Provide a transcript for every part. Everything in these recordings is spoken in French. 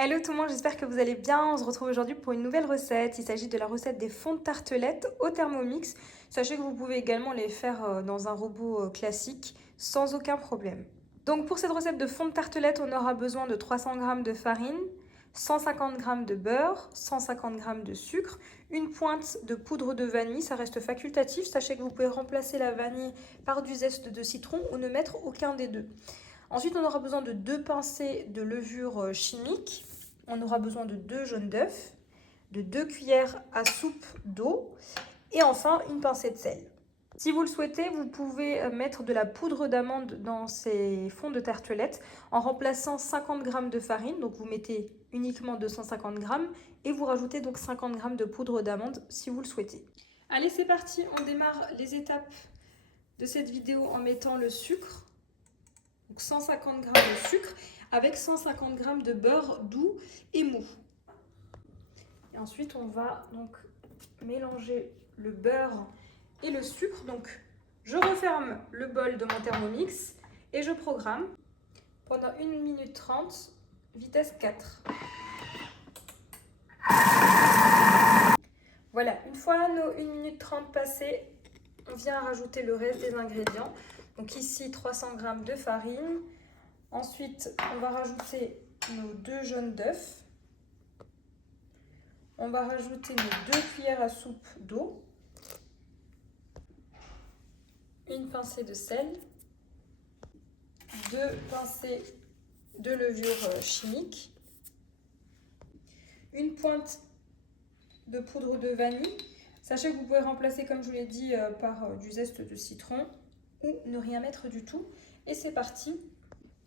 Hello tout le monde, j'espère que vous allez bien. On se retrouve aujourd'hui pour une nouvelle recette. Il s'agit de la recette des fonds de tartelettes au Thermomix. Sachez que vous pouvez également les faire dans un robot classique sans aucun problème. Donc pour cette recette de fonds de tartelettes, on aura besoin de 300 g de farine, 150 g de beurre, 150 g de sucre, une pointe de poudre de vanille, ça reste facultatif. Sachez que vous pouvez remplacer la vanille par du zeste de citron ou ne mettre aucun des deux. Ensuite, on aura besoin de 2 pincées de levure chimique. On aura besoin de 2 jaunes d'œufs, de 2 cuillères à soupe d'eau et enfin une pincée de sel. Si vous le souhaitez, vous pouvez mettre de la poudre d'amande dans ces fonds de tartelettes en remplaçant 50 g de farine. Donc vous mettez uniquement 250 g et vous rajoutez donc 50 g de poudre d'amande si vous le souhaitez. Allez, c'est parti, on démarre les étapes de cette vidéo en mettant le sucre. Donc 150 g de sucre avec 150 g de beurre doux et mou. Et ensuite, on va donc mélanger le beurre et le sucre. Donc, je referme le bol de mon Thermomix et je programme pendant 1 minute 30, vitesse 4. Voilà, une fois nos 1 minute 30 passées, on vient rajouter le reste des ingrédients. Donc ici, 300 g de farine. Ensuite, on va rajouter nos 2 jaunes d'œufs. On va rajouter nos 2 cuillères à soupe d'eau. Une pincée de sel. 2 pincées de levure chimique. Une pointe de poudre de vanille. Sachez que vous pouvez remplacer, comme je vous l'ai dit, par du zeste de citron ou ne rien mettre du tout. Et c'est parti.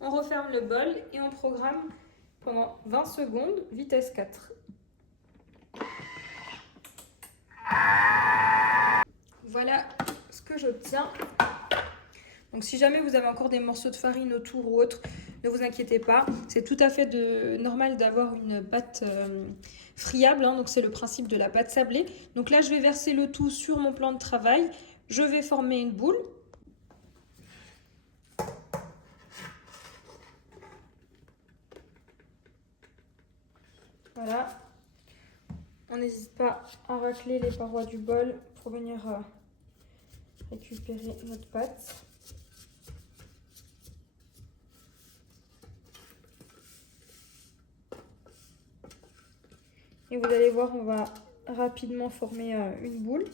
On referme le bol et on programme pendant 20 secondes, vitesse 4. Voilà ce que j'obtiens. Donc si jamais vous avez encore des morceaux de farine autour ou autre, ne vous inquiétez pas. C'est tout à fait normal d'avoir une pâte friable, hein, donc c'est le principe de la pâte sablée. Donc là, je vais verser le tout sur mon plan de travail. Je vais former une boule. Voilà. On n'hésite pas à racler les parois du bol pour venir récupérer notre pâte. Et vous allez voir, on va rapidement former une boule.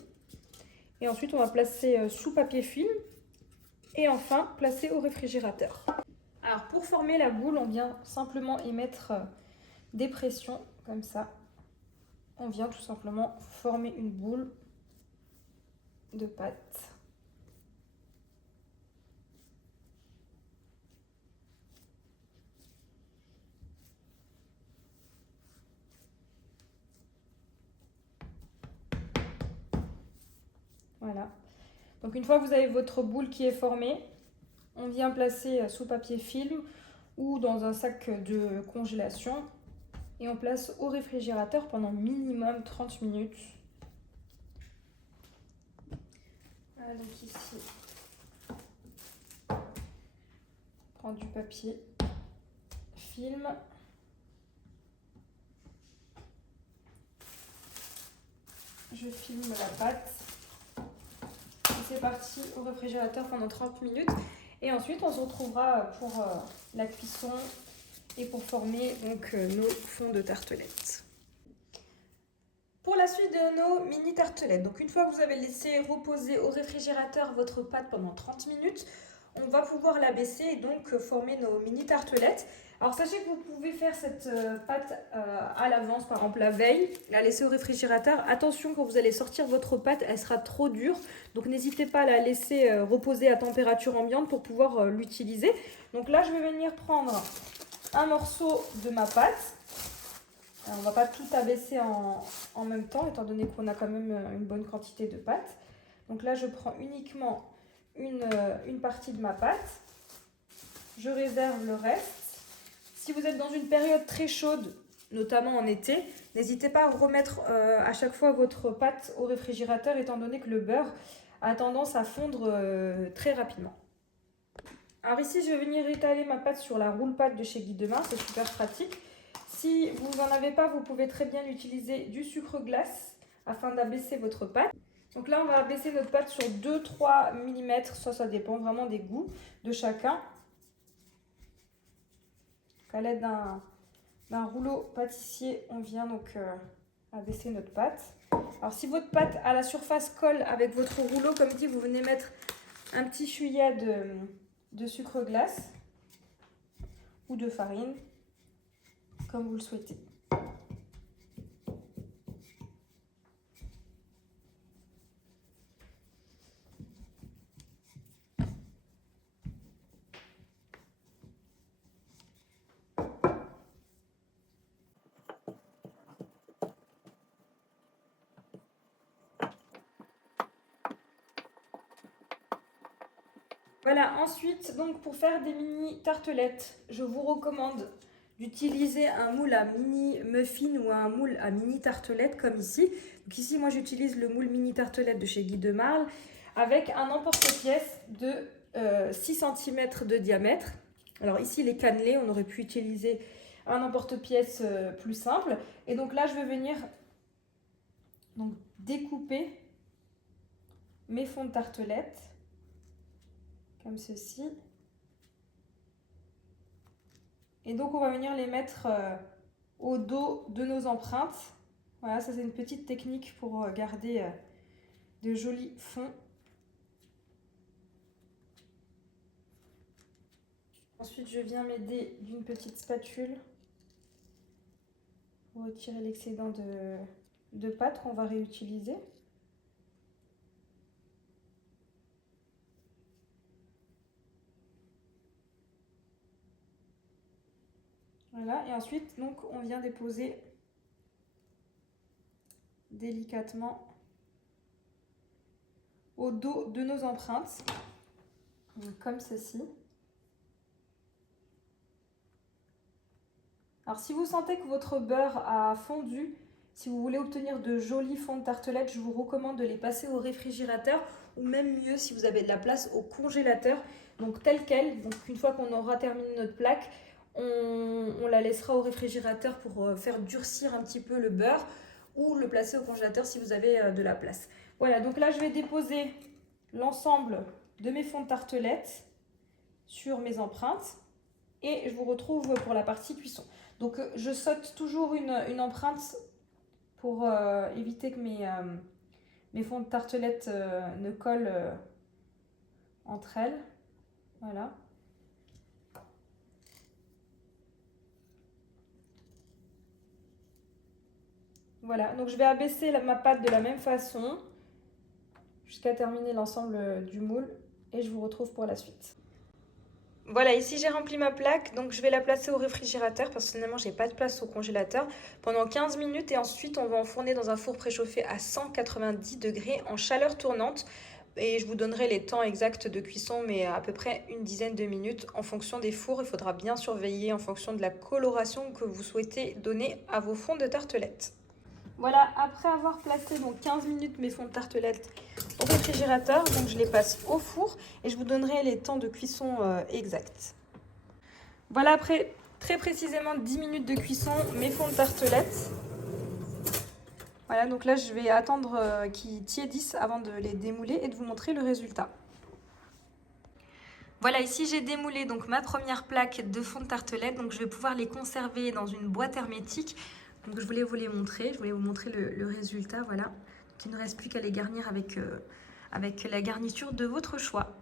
Et ensuite, on va placer sous papier film. Et enfin, placer au réfrigérateur. Alors, pour former la boule, on vient simplement y mettre des pressions, comme ça. On vient tout simplement former une boule de pâte. Voilà. Donc une fois que vous avez votre boule qui est formée, on vient placer sous papier film ou dans un sac de congélation et on place au réfrigérateur pendant minimum 30 minutes. Voilà, donc ici, on prend du papier film. Je filme la pâte. C'est parti au réfrigérateur pendant 30 minutes et ensuite on se retrouvera pour la cuisson et pour former donc nos fonds de tartelettes. Pour la suite de nos mini tartelettes, donc une fois que vous avez laissé reposer au réfrigérateur votre pâte pendant 30 minutes, on va pouvoir la baisser et donc former nos mini tartelettes. Alors sachez que vous pouvez faire cette pâte à l'avance, par exemple la veille, la laisser au réfrigérateur. Attention, quand vous allez sortir votre pâte, elle sera trop dure. Donc n'hésitez pas à la laisser reposer à température ambiante pour pouvoir l'utiliser. Donc là, je vais venir prendre un morceau de ma pâte. Alors, on ne va pas tout abaisser en même temps, étant donné qu'on a quand même une bonne quantité de pâte. Donc là, je prends uniquement une partie de ma pâte. Je réserve le reste. Si vous êtes dans une période très chaude, notamment en été, n'hésitez pas à remettre à chaque fois votre pâte au réfrigérateur, étant donné que le beurre a tendance à fondre très rapidement. Alors ici, je vais venir étaler ma pâte sur la roule-pâte de chez Guy Demain, c'est super pratique. Si vous n'en avez pas, vous pouvez très bien utiliser du sucre glace afin d'abaisser votre pâte. Donc là, on va abaisser notre pâte sur 2-3 mm, ça dépend vraiment des goûts de chacun. À l'aide d'un rouleau pâtissier, on vient donc abaisser notre pâte. Alors si votre pâte à la surface colle avec votre rouleau, comme dit, vous venez mettre un petit chouïa de sucre glace ou de farine, comme vous le souhaitez. Voilà, ensuite, donc pour faire des mini tartelettes, je vous recommande d'utiliser un moule à mini muffin ou un moule à mini tartelette comme ici. Donc ici, moi j'utilise le moule mini tartelette de chez Guy de Marle avec un emporte-pièce de 6 cm de diamètre. Alors ici, les cannelés, on aurait pu utiliser un emporte-pièce plus simple. Et donc là, je vais venir donc, découper mes fonds de tartelettes. Comme ceci. Et donc on va venir les mettre au dos de nos empreintes. Voilà, ça c'est une petite technique pour garder de jolis fonds. Ensuite je viens m'aider d'une petite spatule pour retirer l'excédent de pâte qu'on va réutiliser. Voilà, et ensuite, donc, on vient déposer délicatement au dos de nos empreintes, donc, comme ceci. Alors, si vous sentez que votre beurre a fondu, si vous voulez obtenir de jolis fonds de tartelettes, je vous recommande de les passer au réfrigérateur ou même mieux si vous avez de la place au congélateur, donc tel quel. Donc, une fois qu'on aura terminé notre plaque, on la laissera au réfrigérateur pour faire durcir un petit peu le beurre ou le placer au congélateur si vous avez de la place. Voilà, donc là je vais déposer l'ensemble de mes fonds de tartelettes sur mes empreintes et je vous retrouve pour la partie cuisson. Donc je saute toujours une empreinte pour éviter que mes fonds de tartelettes ne collent entre elles. Voilà. Voilà, donc je vais abaisser ma pâte de la même façon jusqu'à terminer l'ensemble du moule et je vous retrouve pour la suite. Voilà, ici j'ai rempli ma plaque, donc je vais la placer au réfrigérateur. Personnellement, j'ai pas de place au congélateur pendant 15 minutes et ensuite on va enfourner dans un four préchauffé à 190 degrés en chaleur tournante. Et je vous donnerai les temps exacts de cuisson, mais à peu près une dizaine de minutes en fonction des fours. Il faudra bien surveiller en fonction de la coloration que vous souhaitez donner à vos fonds de tartelettes. Voilà, après avoir placé donc 15 minutes mes fonds de tartelettes au réfrigérateur, donc je les passe au four et je vous donnerai les temps de cuisson exacts. Voilà, après très précisément 10 minutes de cuisson, mes fonds de tartelettes. Voilà, donc là je vais attendre qu'ils tiédissent avant de les démouler et de vous montrer le résultat. Voilà, ici j'ai démoulé donc ma première plaque de fonds de tartelettes, donc je vais pouvoir les conserver dans une boîte hermétique. Donc je voulais vous les montrer, je voulais vous montrer le résultat, voilà. Donc, il ne reste plus qu'à les garnir avec la garniture de votre choix.